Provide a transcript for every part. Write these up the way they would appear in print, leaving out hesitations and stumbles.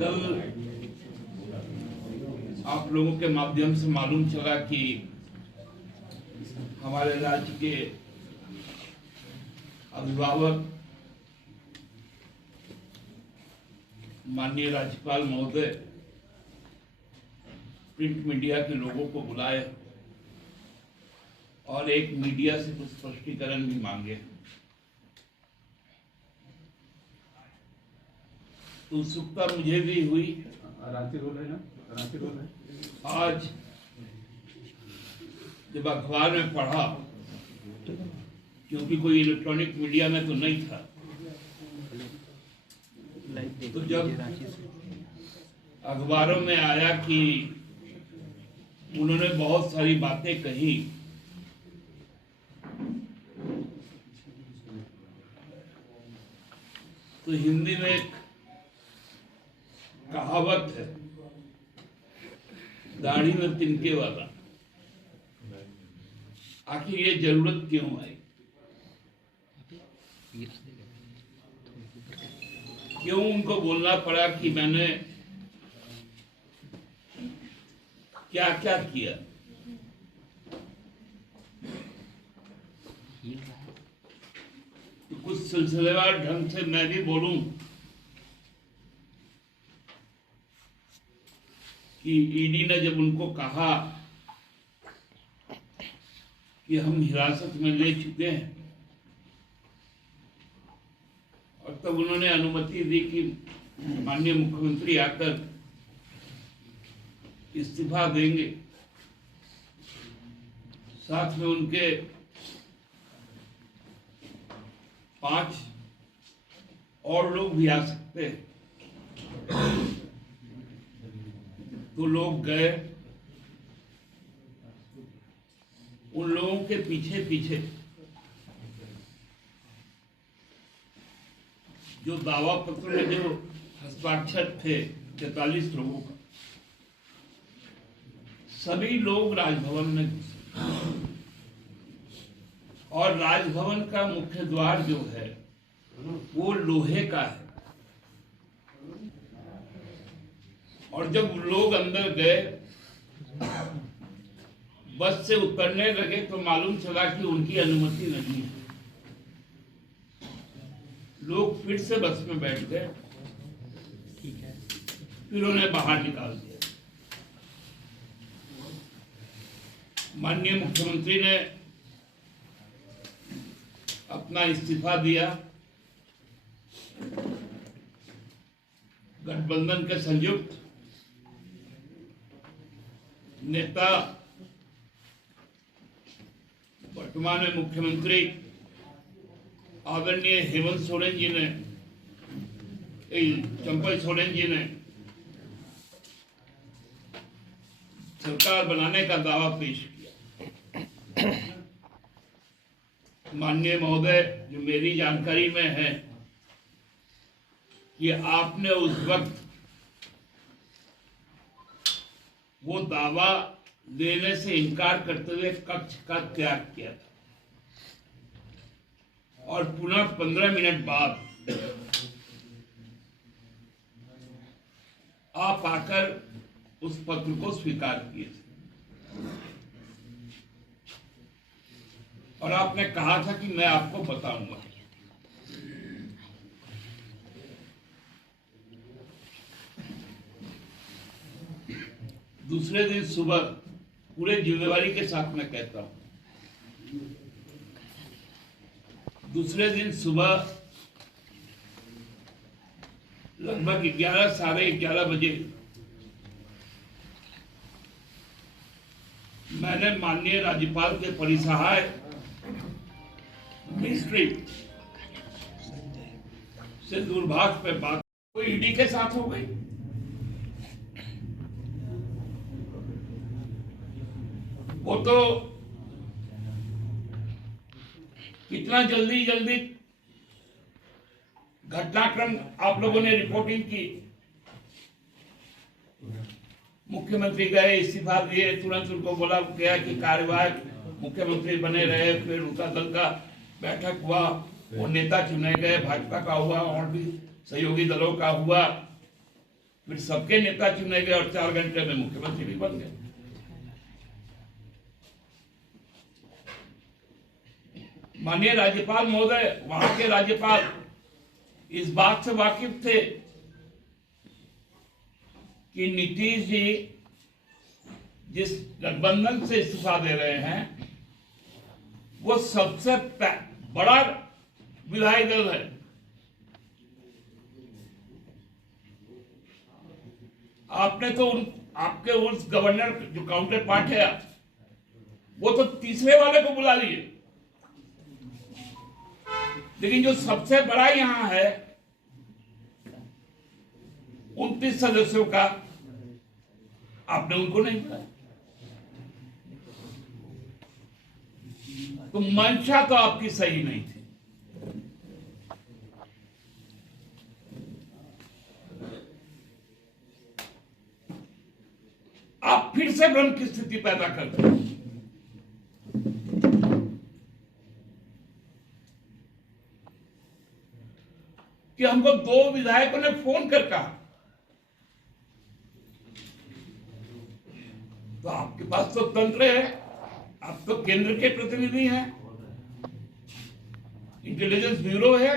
कल आप लोगों के माध्यम से मालूम चला कि हमारे राज्य के अभिभावक माननीय राज्यपाल महोदय प्रिंट मीडिया के लोगों को बुलाए और एक मीडिया से कुछ स्पष्टीकरण भी मांगे। तो उत्सुकता मुझे भी हुई। रांची रोल है ना, रांची रोल है। आज जब अखबार में पढ़ा, क्योंकि कोई इलेक्ट्रॉनिक मीडिया में तो नहीं था, तो जब अखबारों में आया कि उन्होंने बहुत सारी बातें कही, तो हिंदी में एक कहावत है, दाढ़ी में तिनके वाला। आखिर ये जरूरत क्यों आई? क्यों उनको बोलना पड़ा कि मैंने क्या क्या किया? तो कुछ सिलसिलेवार ढंग से मैं भी बोलूं कि ईडी ने जब उनको कहा कि हम हिरासत में ले चुके हैं, और तब उन्होंने अनुमति दी कि माननीय मुख्यमंत्री आकर इस्तीफा देंगे, साथ में उनके 5 और लोग भी आ सकते हैं। तो लोग गए, उन लोगों के पीछे पीछे जो दावा पत्र में जो हस्ताक्षर थे 43 लोगों का, सभी लोग राजभवन में घुसे। और राजभवन का मुख्य द्वार जो है वो लोहे का है, और जब लोग अंदर गए, बस से उतरने लगे, तो मालूम चला कि उनकी अनुमति नहीं है। लोग फिर से बस में बैठ गए, फिर उन्हें बाहर निकाल दिया। माननीय मुख्यमंत्री ने अपना इस्तीफा दिया। गठबंधन के संयुक्त नेता वर्तमान में मुख्यमंत्री आदरणीय हेमंत सोरेन जी ने, चंपल सोरेन जी ने सरकार बनाने का दावा पेश किया। माननीय महोदय, जो मेरी जानकारी में है कि आपने उस वक्त वो दावा देने से इनकार करते हुए कक्ष का त्याग किया था, और पुनः 15 मिनट बाद आप आकर उस पत्र को स्वीकार किए थे, और आपने कहा था कि मैं आपको बताऊंगा। दूसरे दिन सुबह, पूरे जिम्मेवारी के साथ मैं कहता हूं, दूसरे दिन सुबह लगभग 11, साढ़े 11 बजे मैंने माननीय राज्यपाल के परिसहाय मिनिस्ट्री से दूरभाष पे बात कोई ईडी के साथ हो गई। वो तो कितना जल्दी जल्दी घटनाक्रम आप लोगों ने रिपोर्टिंग की। मुख्यमंत्री गए, इस्तीफा दिए, तुरंत उनको बोला गया कि कार्यवाहक मुख्यमंत्री बने रहे, फिर उनका दल का बैठक हुआ, वो नेता चुने गए, भाजपा का हुआ और भी सहयोगी दलों का हुआ, फिर सबके नेता चुने गए और 4 घंटे में मुख्यमंत्री भी बन गए। माननीय राज्यपाल महोदय, वहां के राज्यपाल इस बात से वाकिफ थे कि नीतीश जी जिस गठबंधन से इस्तीफा दे रहे हैं वो सबसे बड़ा विधायक दल है। आपने तो आपके उस गवर्नर जो काउंटर पार्ट है वो तो तीसरे वाले को बुला लिए, लेकिन जो सबसे बड़ा यहां है 29 सदस्यों का, आपने उनको नहीं बुलाया। तो मंशा तो आपकी सही नहीं थी। आप फिर से भ्रम की स्थिति पैदा करते हैं कि हमको 2 विधायकों ने फोन कर कहा, तो आपके पास तो तंत्र है, आप तो केंद्र के प्रतिनिधि हैं, इंटेलिजेंस ब्यूरो है।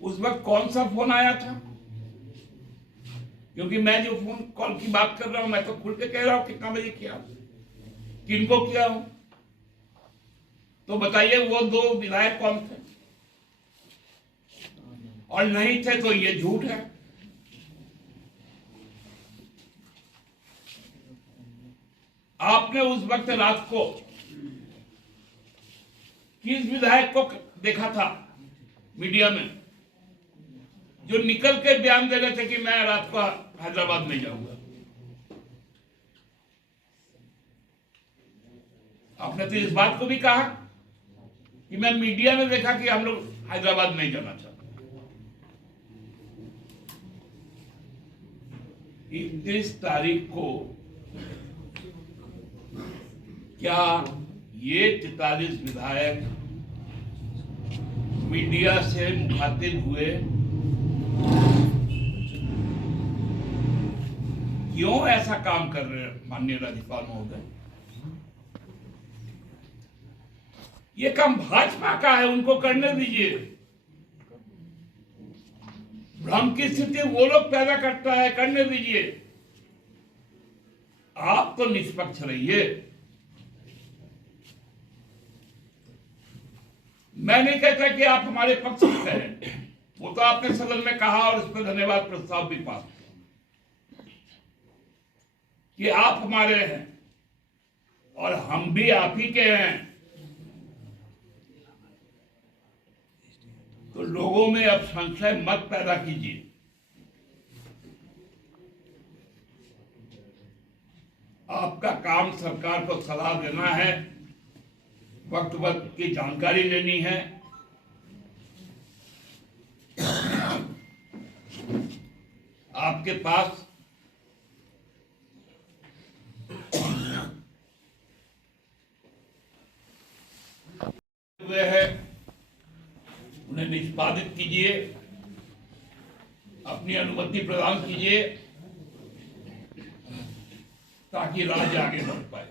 उस वक्त कौन सा फोन आया था? क्योंकि मैं जो फोन कॉल की बात कर रहा हूं, मैं तो खुल के कह रहा हूं कितना बजे किया, किनको किया हूं। तो बताइए वो 2 विधायक कौन थे? और नहीं थे तो ये झूठ है। आपने उस वक्त रात को किस विधायक को देखा था मीडिया में जो निकल के बयान दे रहे थे कि मैं रात को हैदराबाद नहीं जाऊंगा? आपने तो इस बात को भी कहा कि मैं मीडिया में देखा कि हम लोग हैदराबाद नहीं जाना चाहते। 31 तारीख को क्या ये 43 विधायक मीडिया से मुखातिब हुए? क्यों ऐसा काम कर रहे हैं माननीय राज्यपाल महोदय? ये काम भाजपा का है, उनको करने दीजिए। भ्रम की स्थिति वो लोग पैदा करता है, करने दीजिए। आप तो निष्पक्ष रहिए। मैं नहीं कहता कि आप हमारे पक्ष में कहें, वो तो आपने सदन में कहा और इस पर धन्यवाद प्रस्ताव भी पास कि आप हमारे हैं और हम भी आप ही के हैं। तो लोगों में अब संशय मत पैदा कीजिए। आपका काम सरकार को सलाह देना है, वक्त वक्त की जानकारी लेनी है। आपके पास हुए हैं, उन्हें निष्पादित कीजिए, अपनी अनुमति प्रदान कीजिए ताकि राज्य आगे बढ़ पाए।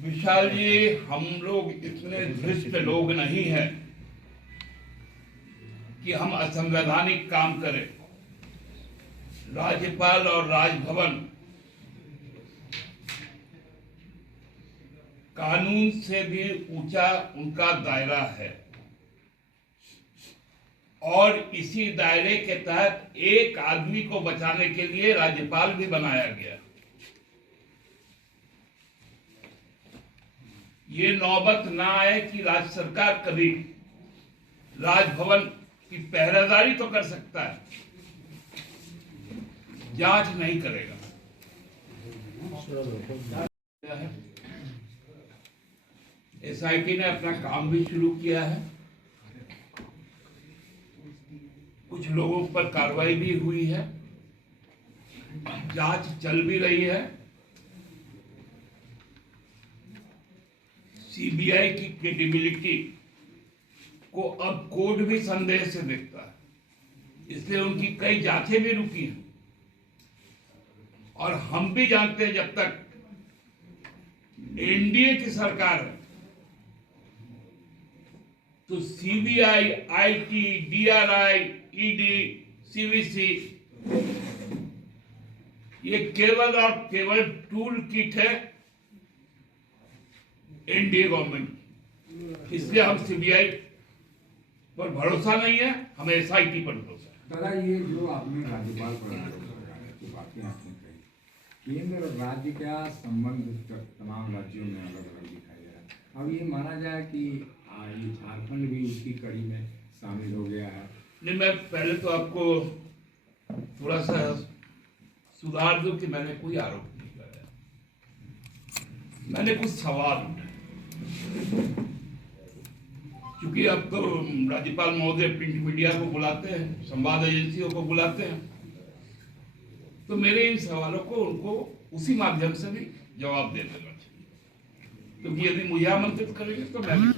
विशाल जी, हम लोग इतने धृष्ट लोग नहीं हैं कि हम असंवैधानिक काम करें। राज्यपाल और राजभवन कानून से भी ऊंचा उनका दायरा है और इसी दायरे के तहत एक आदमी को बचाने के लिए राज्यपाल भी बनाया गया। ये नौबत ना आए कि राज्य सरकार कभी राजभवन की पहरेदारी तो कर सकता है, जांच नहीं करेगा। एसआईटी ने अपना काम भी शुरू किया है, कुछ लोगों पर कार्रवाई भी हुई है, जांच चल भी रही है। सीबीआई की क्रेडिबिलिटी को अब कोर्ट भी संदेह से देखता है, इसलिए उनकी कई जांचें भी रुकी हैं। और हम भी जानते हैं जब तक एनडीए की सरकार है तो CBI, IT, DRI, ED, CVC ये केवल और केवल टूल किट है एनडीए गवर्नमेंट। इसलिए हम सीबीआई पर भरोसा नहीं है, हमें एसआईटी पर भरोसा है। दादा, ये जो आपने राज्यपाल पर की बातें आपने कही, केंद्र और राज्य का संबंध तमाम राज्यों में अलग अलग दिखाई दे रहा है। अब ये माना जाए कि ये झारखंड भी उसकी कड़ी में शामिल हो गया है। नहीं, मैं पहले तो आपको थोड़ा सा सुधार दूं कि मैंने कोई आरोप नहीं लगाया, मैंने कुछ सवाल उठाए। क्योंकि अब तो राज्यपाल महोदय प्रिंट मीडिया को बुलाते हैं, संवाद एजेंसियों को बुलाते हैं, तो मेरे इन सवालों को उनको उसी माध्यम से भी जवाब दे देना चाहिए। क्योंकि यदि मुझे आमंत्रित करेंगे तो मैं भी